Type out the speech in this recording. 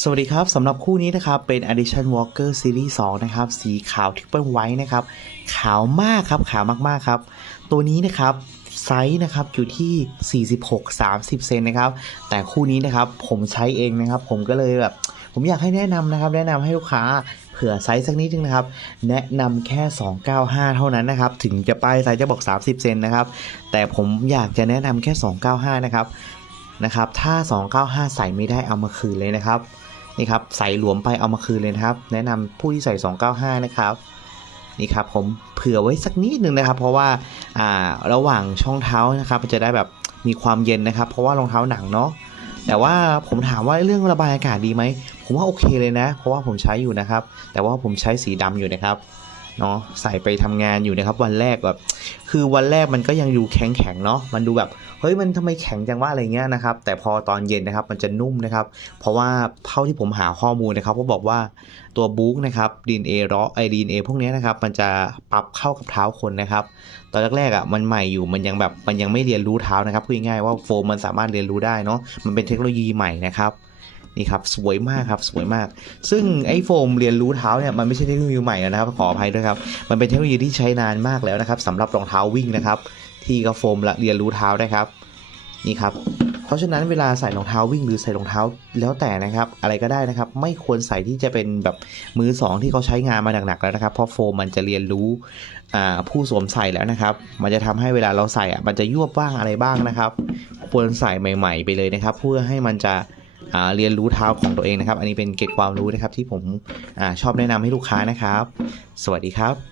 สวัสดีครับสำหรับคู่นี้นะครับ เป็น Edition Walker Series 2 นะครับ สีขาว Triple White นะครับ ขาวมากครับ ขาวมากๆครับ ตัวนี้นะครับไซส์นะครับอยู่ที่ 46 30 เซนนะครับ แต่คู่นี้นะครับผมใช้เองนะครับ ผมก็เลยแบบ ผมอยากให้แนะนำนะครับ แนะนำให้ลูกค้าเผื่อไซส์สักนิดนึงนะครับ แนะนำแค่ 295 เท่านั้นนะครับ ถึงจะป้ายไซส์จะบอก 30 เซนนะครับ แต่ผมอยากจะแนะนำแค่ 295 นะครับ นะครับ ถ้า 295 ใส่ไม่ได้เอามาคืนเลยนะครับ นี่ครับ ใส่หลวมไปเอามาคืนเลยนะครับ แนะนำผู้ที่ใส่ 295 นะครับ นี่ครับผมเผื่อไว้สักนิดนึงนะครับ เพราะว่าอ่าระหว่างช่องเท้านะครับมันจะได้แบบมีความเย็นนะครับ เพราะว่ารองเท้าหนังเนาะ แต่ว่าผมถามว่าเรื่องระบายอากาศดีไหม ผมว่าโอเคเลยนะ เพราะว่าผมใช้อยู่นะครับ แต่ว่าผมใช้สีดำอยู่นะครับ เนาะใส่ไปทำงานอยู่นะครับ วันแรกแบบคือวันแรกมันก็ยังดูแข็งแข็งเนาะมันดูแบบเฮ้ยมันทำไมแข็งจังว่าอะไรเงี้ยนะครับ แต่พอตอนเย็นนะครับมันจะนุ่มนะครับ เพราะว่าเท่าที่ผมหาข้อมูลนะครับก็บอกว่าตัวบุ๊กนะครับดีนเอรอไอดีนเอพวกเนี้ยนะครับ มันจะปรับเข้ากับเท้าคนนะครับ ตอนแรกๆอะมันใหม่อยู่มันยังแบบมันยังไม่เรียนรู้เท้านะครับพูดง่ายๆว่าโฟมมันสามารถเรียนรู้ได้เนาะมันเป็นเทคโนโลยีใหม่นะครับ นี่ครับสวยมากครับสวยมาก ซึ่งไอ้โฟมเรียนรู้เท้าเนี่ยมันไม่ใช่เทคโนโลยีใหม่นะครับขออภัยด้วยครับมันเป็นเทคโนโลยีที่ใช้นานมากแล้วนะครับสำหรับรองเท้าวิ่งนะครับ ที่กระโฟมละเรียนรู้เท้าได้ครับนี่ครับเพราะฉะนั้นเวลาใส่รองเท้าวิ่งหรือใส่รองเท้าแล้วแต่นะครับ อะไรก็ได้นะครับ ไม่ควรใส่ที่จะเป็นแบบมือสองที่เขาใช้งานมาหนักๆแล้วนะครับเพราะโฟมมันจะเรียนรู้ผู้สวมใส่แล้วนะครับ มันจะทำให้เวลาเราใส่อะมันจะยวบบ้างอะไรบ้างนะครับ ควรใส่ใหม่ ๆ ไปเลยนะครับ เพื่อให้มันจะ เรียนรู้เท้าของตัวเองนะครับ อันนี้เป็นเกร็ดความรู้นะครับที่ผมอาชอบแนะนำให้ลูกค้านะครับ สวัสดีครับ